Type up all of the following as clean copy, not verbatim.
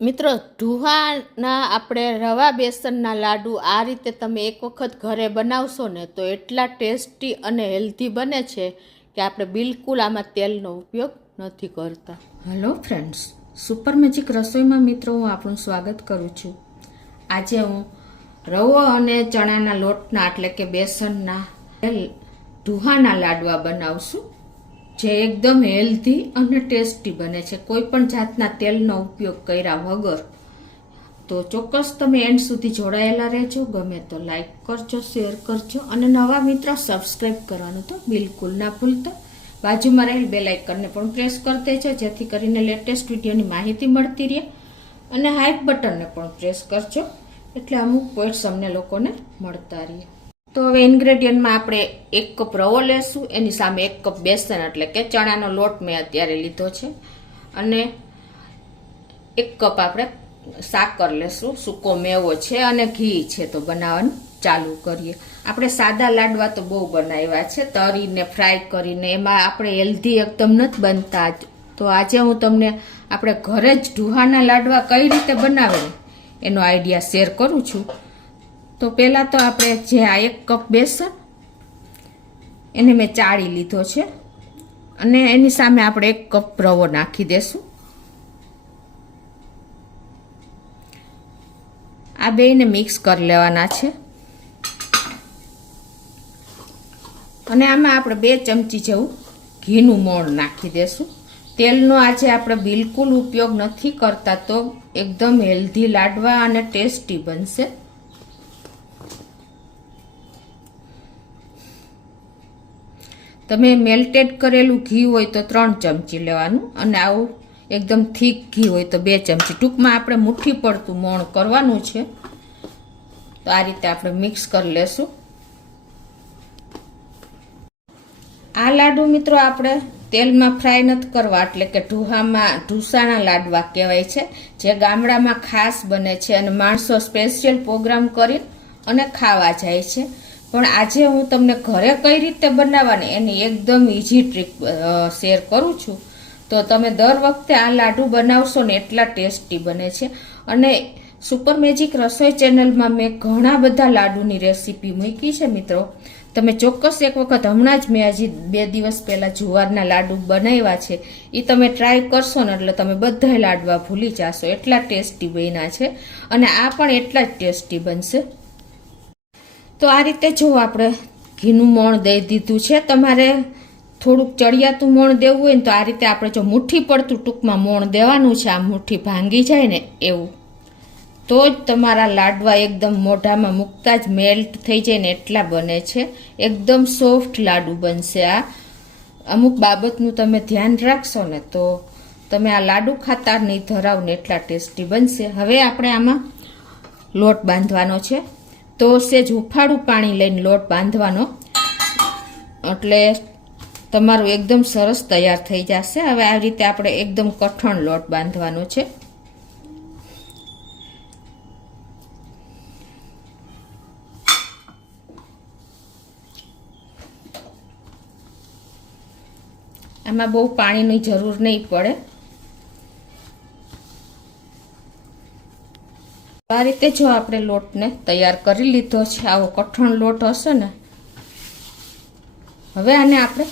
મિત્રો, ઢુહાના આપણે રવા બેસનના લાડુ આ રીતે તમે એક વખત ઘરે બનાવશો ને તો એટલા ટેસ્ટી અને હેલ્ધી બને છે કે આપણે બિલકુલ આમાં તેલનો ઉપયોગ નથી કરતા. હેલો ફ્રેન્ડ્સ, સુપર મેજિક રસોઈમાં મિત્રો હું આપણું સ્વાગત કરું છું. આજે હું રવો અને ચણાના લોટના એટલે કે બેસનના ઢુહાના લાડવા બનાવશું, જે એકદમ હેલ્ધી અને ટેસ્ટી બને છે, કોઈ પણ જાતના તેલનો ઉપયોગ કર્યા વગર. તો ચોક્કસ તમે એન્ડ સુધી જોડાયેલા રહેજો. ગમે તો લાઈક કરજો, શેર કરજો અને નવા મિત્રો સબસ્ક્રાઈબ કરવાનું તો બિલકુલ ના ભૂલતા. બાજુમાં રહેલ બેલ આઇકનને પણ પ્રેસ કરી દેજો, જેથી કરીને લેટેસ્ટ વિડીયોની માહિતી મળતી રહે. અને હાઈપ બટનને પણ પ્રેસ કરજો, એટલે અમુક પોઈન્ટ્સ અમને લોકોને મળતા રહે. તો હવે ઇન્ગ્રેડિયન્ટમાં આપણે 1 કપ રવો લેશું, એની સામે 1 કપ બેસન એટલે કે ચણાનો લોટ મેં અત્યારે લીધો છે, અને 1 કપ આપણે સાકર લેશું, સૂકો મેવો છે અને ઘી છે. તો બનાવવાનું ચાલુ કરીએ. આપણે સાદા લાડવા તો બહુ બનાવ્યા છે, તળીને ફ્રાય કરીને, એમાં આપણે હેલ્ધી એકદમ નથી બનતા. તો આજે હું તમને આપણે ઘરે જ ઢુહાના લાડવા કઈ રીતે બનાવે એનો આઈડિયા શેર કરું છું. તો પહેલાં તો આપણે જે આ 1 કપ બેસન એને મેં ચાળી લીધો છે, અને એની સામે આપણે 1 કપ રવો નાખી દેશું. આ બેયને મિક્સ કરી લેવાના છે, અને આમાં આપણે 2 ચમચી જેવું ઘીનું મોણ નાખી દેશું. તેલનો આજે આપણે બિલકુલ ઉપયોગ નથી કરતા, તો એકદમ હેલ્ધી લાડવા અને ટેસ્ટી બનશે. તમે મેલ્ટેડ કરેલું ઘી હોય તો 3 ચમચી લેવાનું, અને આવું એકદમ થીક ઘી હોય તો 2 ચમચી. ટૂંકમાં આપણે મુઠ્ઠી પડતું મોણ કરવાનું છે. તો આ રીતે આપણે મિક્સ કરી લેશું. આ લાડુ મિત્રો આપણે તેલમાં ફ્રાય નથી કરવા, એટલે કે ઢુસાના લાડવા કહેવાય છે, જે ગામડામાં ખાસ બને છે અને માણસો સ્પેશિયલ પ્રોગ્રામ કરી અને ખાવા જાય છે. પણ આજે હું તમને ઘરે કઈ રીતે બનાવવાની એની એકદમ ઇઝી ટ્રીક શેર કરું છું. તો તમે દર વખતે આ લાડુ બનાવશો ને એટલા ટેસ્ટી બને છે. અને સુપર મેજિક રસોઈ ચેનલમાં મેં ઘણા બધા લાડુની રેસીપી મૂકી છે મિત્રો. તમે ચોક્કસ એક વખત, હમણાં જ મેં હજી 2 દિવસ પહેલાં જુવારના લાડુ બનાવ્યા છે, એ તમે ટ્રાય કરશો ને એટલે તમે બધા લાડવા ભૂલી જશો, એટલા ટેસ્ટી બન્યા છે. અને આ પણ એટલા જ ટેસ્ટી બનશે. તો આ રીતે જો આપણે ઘીનું મોણ દઈ દીધું છે. તમારે થોડુંક ચડિયાતું મોણ દેવું હોય ને તો આ રીતે આપણે જો મુઠ્ઠી પડતું ટૂંકમાં મોણ દેવાનું છે, આ મુઠ્ઠી ભાંગી જાય ને એવું, તો જ તમારા લાડવા એકદમ મોઢામાં મૂકતા જ મેલ્ટ થઈ જાય ને એટલા બને છે. એકદમ સોફ્ટ લાડુ બનશે. આ અમુક બાબતનું તમે ધ્યાન રાખશો ને તો તમે આ લાડુ ખાતા નહીં ધરાવ ને એટલા ટેસ્ટી બનશે. હવે આપણે આમાં લોટ બાંધવાનો છે. તો સેજ હુંફાળું પાણી લઈને લોટ બાંધવાનો, એટલે તમારું એકદમ સરસ તૈયાર થઈ જશે. હવે આ રીતે આપણે એકદમ કઠણ લોટ બાંધવાનો છે. આમાં બહુ પાણીની જરૂર નહીં પડે. આ રીતે જો આપણે લોટને તૈયાર કરી લીધો છે, આવો કઠણ લોટ હશે ને, હવે આને આપણે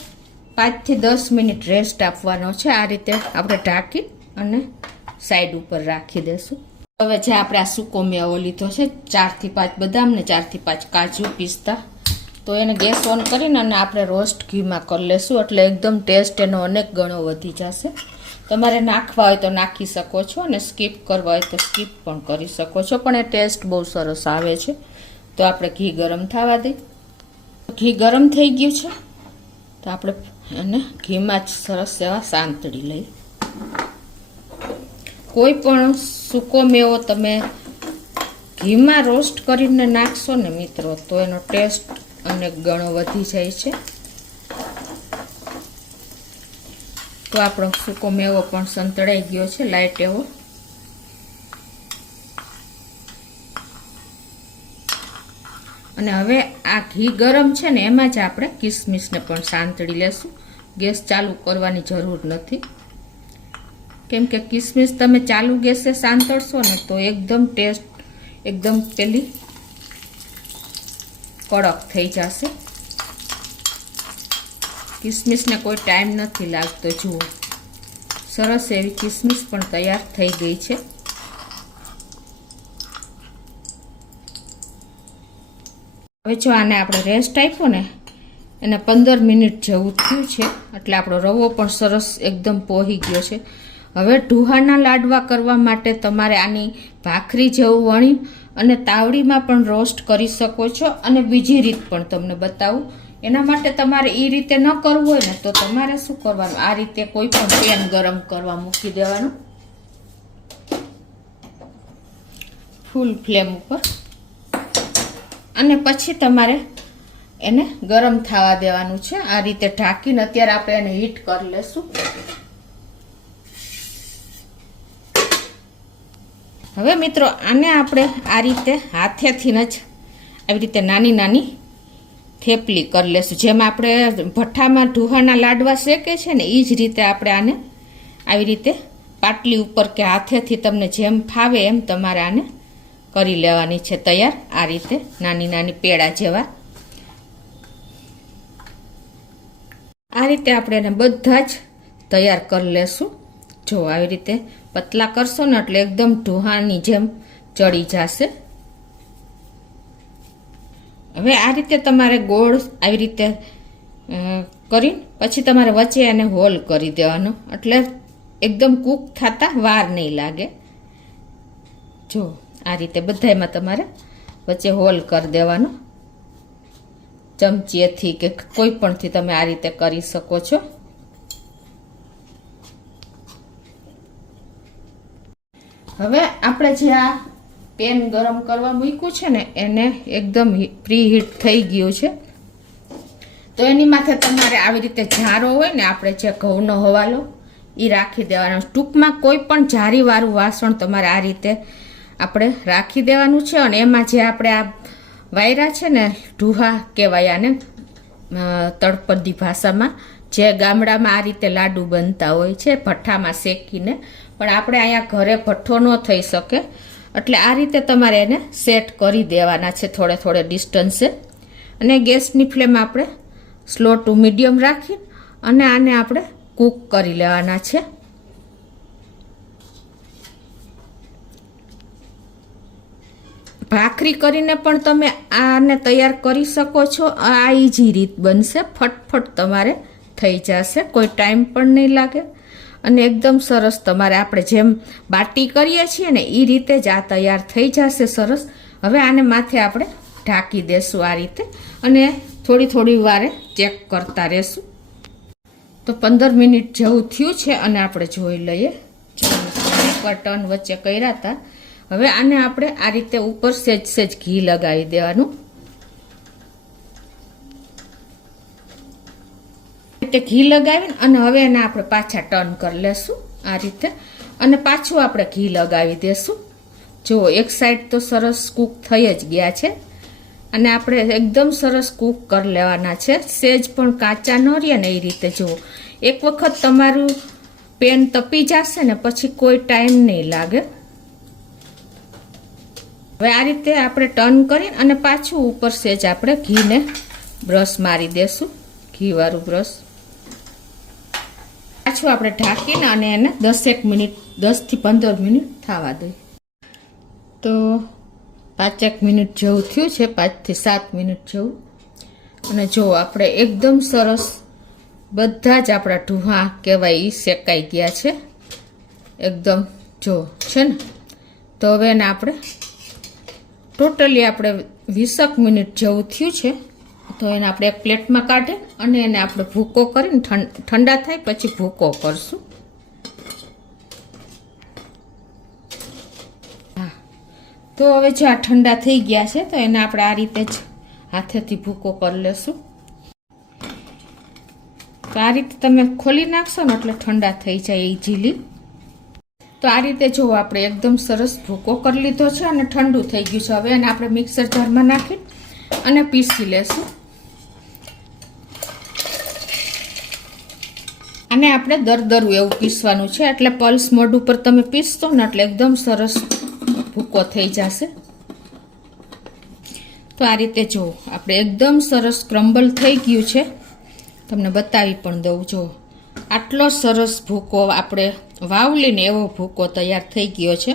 5 થી 10 મિનિટ રેસ્ટ આપવાનો છે. આ રીતે આપણે ઢાંકી અને સાઈડ ઉપર રાખી દેશું. હવે જે આપણે આ સૂકો મેવો લીધો છે, 4 થી 5 બદામ ને 4 થી 5 કાજુ, પિસ્તા, તો એને ગેસ ઓન કરીને અને આપણે રોસ્ટ ઘીમાં કરી લેશું, એટલે એકદમ ટેસ્ટ એનો અનેક ગણો વધી જશે. તમારે નાખવા હોય તો નાખી શકો છો, અને સ્કીપ કરવા હોય તો સ્કીપ પણ કરી શકો છો, પણ એ ટેસ્ટ બહુ સરસ આવે છે. તો આપણે ઘી ગરમ થવા દઈએ. ઘી ગરમ થઈ ગયું છે, તો આપણે એને ઘીમાં જ સરસ એવા સાંતળી લઈએ. કોઈ પણ સૂકો મેવો તમે ઘીમાં રોસ્ટ કરીને નાખશો ને મિત્રો, તો એનો ટેસ્ટ અનેક ગણો વધી જાય છે. તો આપણો સૂકો મેવો પણ સંતળાઈ ગયો છે લાઈટ એવો. અને હવે આ ઘી ગરમ છે ને એમાં જ આપણે કિસમિસને પણ સાંતળી લેશું. ગેસ ચાલુ કરવાની જરૂર નથી. કેમ કે કિસમિસ તમે ચાલુ ગેસે સાંતળશો ને તો એકદમ ટેસ્ટ એકદમ પેલી કડક થઈ જશે. કિસમિસને કોઈ ટાઈમ નથી લાગતો. જુઓ સરસ એવી કિસમિસ પણ તૈયાર થઈ ગઈ છે. હવે જો આને આપણે રેસ્ટ આપ્યો ને એને 15 મિનિટ જેવું થયું છે એટલે આપણો રવો પણ સરસ એકદમ પોહી ગયો છે. હવે ઢુહાના લાડવા કરવા માટે તમારે આની ભાખરી જેવું વણી અને તાવડીમાં પણ રોસ્ટ કરી શકો છો. અને બીજી રીત પણ તમને બતાવું. એના માટે તમારે એ રીતે ન કરવું હોય ને તો તમારે શું કરવાનું, આ રીતે કોઈ પણ પેન ગરમ કરવા મૂકી દેવાનું ફૂલ ફ્લેમ ઉપર, અને પછી તમારે એને ગરમ થવા દેવાનું છે. આ રીતે ઢાંકીને અત્યારે આપણે એને હીટ કરી લેશું. હવે મિત્રો આને આપણે આ રીતે હાથેથી જ આવી રીતે નાની નાની થેપલી કરી લેશું. જેમ આપણે ભઠ્ઠામાં ઢુહાના લાડવા શેકે છે ને એ જ રીતે આપણે આને આવી રીતે પાટલી ઉપર કે હાથેથી તમને જેમ ફાવે એમ તમારે આને કરી લેવાની છે તૈયાર. આ રીતે નાની નાની પેડા જેવા આ રીતે આપણે એને બધા જ તૈયાર કરી લેશું. જો આવી રીતે પતલા કરશો ને એટલે એકદમ ઢુહાની જેમ ચડી જશે. હવે આ રીતે તમારે ગોળ આવી રીતે કરી પછી તમારે વચ્ચે એને હોલ કરી દેવાનો એટલે એકદમ કૂક થતા વાર નહીં લાગે. જો આ રીતે બધામાં તમારે વચ્ચે હોલ કરી દેવાનો. ચમચીએથી કે કોઈ પણથી તમે આ રીતે કરી શકો છો. હવે આપણે જે આ પેન ગરમ કરવા મૂક્યું છે ને એને એકદમ પ્રી હીટ થઈ ગયું છે. તો એની માથે તમારે આવી રીતે જારો હોય ને આપણે જે ઘઉંનો હવાલો એ રાખી દેવાનો. ટૂંકમાં કોઈ પણ જારીવાળું વાસણ તમારે આ રીતે આપણે રાખી દેવાનું છે. અને એમાં જે આપણે આ વાયરા છે ને ઢુહા કહેવાય આને તળપદી ભાષામાં, જે ગામડામાં આ રીતે લાડુ બનતા હોય છે ભઠ્ઠામાં શેકીને, પણ આપણે અહીંયા ઘરે ભઠ્ઠો ન થઈ શકે એટલે આ રીતે તમારે એને સેટ કરી દેવાના છે થોડે થોડે ડિસ્ટન્સે. અને ગેસની ફ્લેમ આપણે સ્લો ટુ મીડિયમ રાખી અને આને આપણે કૂક કરી લેવાના છે. ભાખરી કરીને પણ તમે આને તૈયાર કરી શકો છો. આ ઈજી રીત બનશે, ફટફટ તમારે થઈ જશે, કોઈ ટાઈમ પણ નહીં લાગે અને એકદમ સરસ તમારે આપણે જેમ બાટી કરીએ છીએ ને એ રીતે જ આ તૈયાર થઈ જશે સરસ. હવે આને માથે આપણે ઢાંકી દેશું આ રીતે અને થોડી થોડી વારે ચેક કરતા રહેશું. તો 15 મિનિટ જેવું થયું છે અને આપણે જોઈ લઈએ. એકવાર ટર્ન વચ્ચે કર્યા હતા. હવે આને આપણે આ રીતે ઉપર સેજ સેજ ઘી લગાવી દેવાનું. રીતે ઘી લગાવીને અને હવે એને આપણે પાછા ટર્ન કરી લેશું આ રીતે અને પાછું આપણે ઘી લગાવી દેશું. જો એક સાઈડ તો સરસ કૂક થઈ જ ગયા છે અને આપણે એકદમ સરસ કૂક કરી લેવાના છે. સેજ પણ કાચા ન રહે ને એ રીતે. જુઓ એક વખત તમારું પેન તપી જશે ને પછી કોઈ ટાઈમ નહીં લાગે. હવે આ રીતે આપણે ટર્ન કરી અને પાછું ઉપર સેજ આપણે ઘીને બ્રશ મારી દેશું, ઘીવાળું બ્રશ. પાછું આપણે ઢાંકીને અને એને 10 મિનિટ 10 થી 15 મિનિટ થવા દઈએ. તો 5 મિનિટ જેવું થયું છે, 5 થી 7 મિનિટ જેવું. અને જો આપણે એકદમ સરસ બધા જ આપણા ઢુહા કહેવાય એ શેકાઈ ગયા છે એકદમ. જો છે ને, તો હવે એને આપણે ટોટલી આપણે 20 મિનિટ જેવું થયું છે. તો એને આપણે એક પ્લેટમાં કાઢી અને એને આપણે ભૂકો કરીને ઠંડા થાય પછી ભૂકો કરશું. હા, તો હવે જો આ ઠંડા થઈ ગયા છે તો એને આપણે આ રીતે જ હાથેથી ભૂકો કરી લેશું. તો આ રીતે તમે ખોલી નાખશો ને એટલે ઠંડા થઈ જાય ઇઝીલી. તો આ રીતે જો આપણે એકદમ સરસ ભૂકો કરી લીધો છે અને ઠંડુ થઈ ગયું છે. હવે એને આપણે મિક્સર જારમાં નાખી અને પીસી લેશું. આને આપણે દરદરું એવું પીસવાનું છે, એટલે પલ્સ મોડ ઉપર તમે પીસશો ને એટલે એકદમ સરસ ભૂકો થઈ જશે. તો આ રીતે જો આપણે એકદમ સરસ ક્રમ્બલ થઈ ગયું છે. તમને બતાવી પણ દઉં. જો આટલો સરસ ભૂકો આપણે વાવલીને એવો ભૂકો તૈયાર થઈ ગયો છે.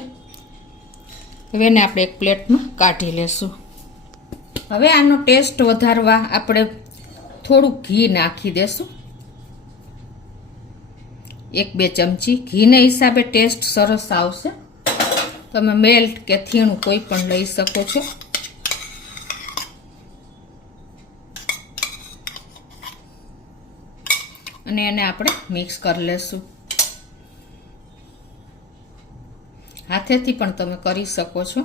હવે એને આપણે એક પ્લેટમાં કાઢી લેશું. હવે આનો ટેસ્ટ વધારવા આપણે થોડુંક ઘી નાખી દેશું. 1-2 ચમચી ઘીને હિસાબે ટેસ્ટ સરસ આવશે. તમે મેલ્ટ કે થીણું કોઈ પણ લઈ શકો છો. અને એને આપણે મિક્સ કરી લેશું. હાથેથી પણ તમે કરી શકો છો.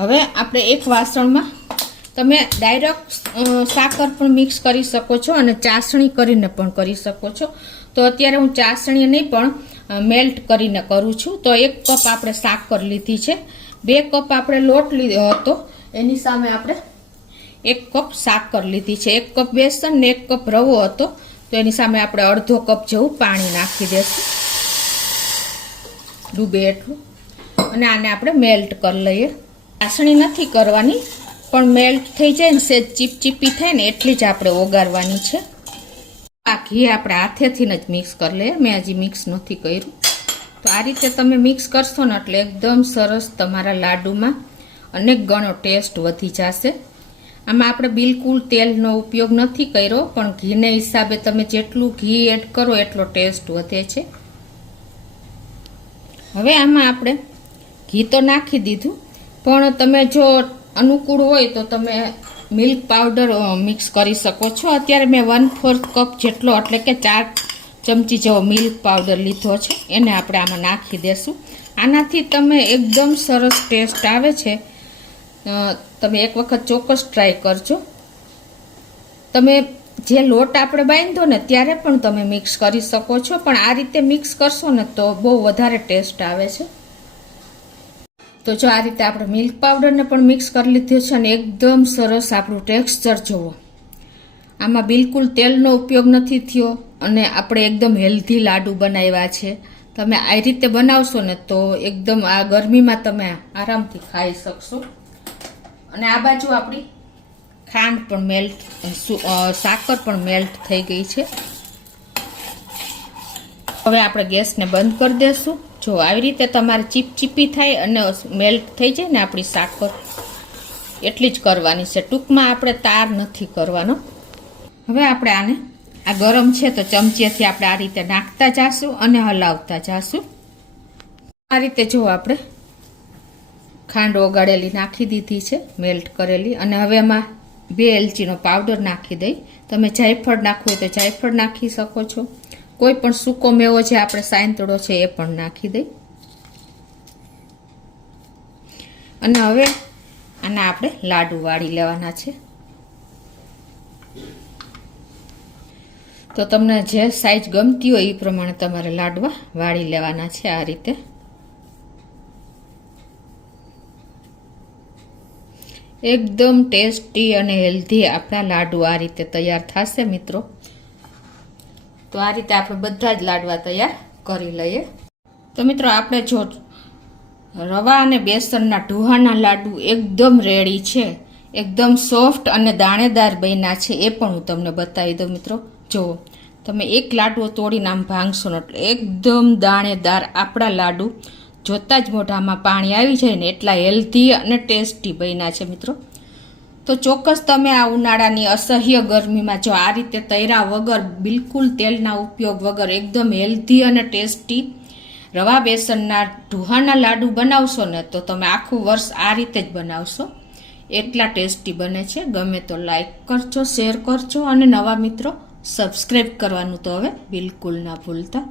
હવે આપણે એક વાસણમાં તમે ડાયરેક્ટ સાકર પણ મિક્સ કરી શકો છો અને ચાસણી કરીને પણ કરી શકો છો. તો અત્યારે હું ચાસણી નહીં પણ મેલ્ટ કરીને કરું છું. તો 1 કપ આપણે સાકર લીધી છે, 2 કપ આપણે લોટ લીધો હતો, એની સામે આપણે 1 કપ સાકર લીધી છે, 1 કપ બેસન ને 1 કપ રવો હતો, તો એની સામે આપણે અડધો કપ જેવું પાણી નાખી દેશું, ડૂબે એટલું. અને આને આપણે મેલ્ટ કરી લઈએ. ચાસણી નથી કરવાની, પણ મેલ્ટ થઈ જાય ને સેજ ચીપચીપી થાય ને એટલી જ આપણે ઓગાળવાની છે. આ ઘી આપણે હાથેથી જ મિક્સ કરી લઈએ. મેં હજી મિક્સ નથી કર્યું. તો આ રીતે તમે મિક્સ કરશો ને એટલે એકદમ સરસ તમારા લાડુમાં અનેક ગણો ટેસ્ટ વધી જશે. આમાં આપણે બિલકુલ તેલનો ઉપયોગ નથી કર્યો, પણ ઘીને હિસાબે તમે જેટલું ઘી એડ કરો એટલો ટેસ્ટ વધે છે. હવે આમાં આપણે ઘી તો નાખી દીધું, પણ તમે જો અનુકૂળ હોય તો તમે મિલ્ક પાવડર મિક્સ કરી શકો છો. અત્યારે મેં 1/4 કપ જેટલો એટલે કે 4 ચમચી જેવો મિલ્ક પાવડર લીધો છે, એને આપણે આમાં નાખી દેશું. આનાથી તમે એકદમ સરસ ટેસ્ટ આવે છે. તમે એક વખત ચોક્કસ ટ્રાય કરજો. તમે જે લોટ આપણે બાંધ્યો ને ત્યારે પણ તમે મિક્સ કરી શકો છો, પણ આ રીતે મિક્સ કરશો ને તો બહુ વધારે ટેસ્ટ આવે છે. તો જો આ રીતે આપણે મિલ્ક પાવડરને પણ મિક્સ કરી લીધું છે અને એકદમ સરસ આપણું ટેક્સચર જુઓ. આમાં બિલકુલ તેલનો ઉપયોગ નથી થયો અને આપણે એકદમ હેલ્ધી લાડુ બનાવ્યા છે. તમે આ રીતે બનાવશો ને તો એકદમ આ ગરમીમાં તમે આરામથી ખાઈ શકશો. અને આ બાજુ આપણી ખાંડ પણ મેલ્ટ, સાકર પણ મેલ્ટ થઈ ગઈ છે. હવે આપણે ગેસને બંધ કરી દેશું. જો આવી રીતે તમારે ચીપચીપી થાય અને મેલ્ટ થઈ જાય ને આપણી સાકર, એટલી જ કરવાની છે. ટૂંકમાં આપણે તાર નથી કરવાનો. હવે આપણે આને, આ ગરમ છે તો ચમચીથી આપણે આ રીતે નાખતા જાશું અને હલાવતા જાશું. આ રીતે જો આપણે ખાંડ ઓગાળેલી નાખી દીધી છે, મેલ્ટ કરેલી. અને હવે એમાં 2 એલચીનો પાવડર નાખી દઈ. તમે જાયફળ નાખવું હોય તો જાયફળ નાખી શકો છો. કોઈ પણ સૂકો મેવો જે આપણે સાયંતળો છે એ પણ નાખી દઈ. અને હવે આના આપણે લાડુ વાળી લેવાના છે. તો તમને જે સાઈઝ ગમતી હોય એ પ્રમાણે તમારે લાડવા વાળી લેવાના છે. આ રીતે એકદમ ટેસ્ટી અને હેલ્ધી આપણા લાડુ આ રીતે તૈયાર થશે મિત્રો. તો આ રીતે આપણે બધા જ લાડવા તૈયાર કરી લઈએ. તો મિત્રો આપણે જો રવા અને બેસનના ઢોહાના લાડુ એકદમ રેડી છે, એકદમ સોફ્ટ અને દાણેદાર બન્યા છે. એ પણ હું તમને બતાવી દઉં મિત્રો. જુઓ, તમે એક લાડવો તોડીને આમ ભાંગશો ને એટલે એકદમ દાણેદાર આપણા લાડુ જોતા જ મોઢામાં પાણી આવી જાય ને એટલા હેલ્ધી અને ટેસ્ટી બન્યા છે મિત્રો. તો ચોક્કસ તમે આ ઉનાળાની અસહ્ય ગરમીમાં જો આ રીતે તૈરા વગર, બિલકુલ તેલના ઉપયોગ વગર એકદમ હેલ્ધી અને ટેસ્ટી રવા બેસનના ઢોહાના લાડુ બનાવશો ને તો તમે આખું વર્ષ આ રીતે જ બનાવશો. એટલા ટેસ્ટી બને છે. ગમે તો લાઈક કરજો, શેર કરજો અને નવા મિત્રો સબસ્ક્રાઈબ કરવાનું તો હવે બિલકુલ ના ભૂલતા.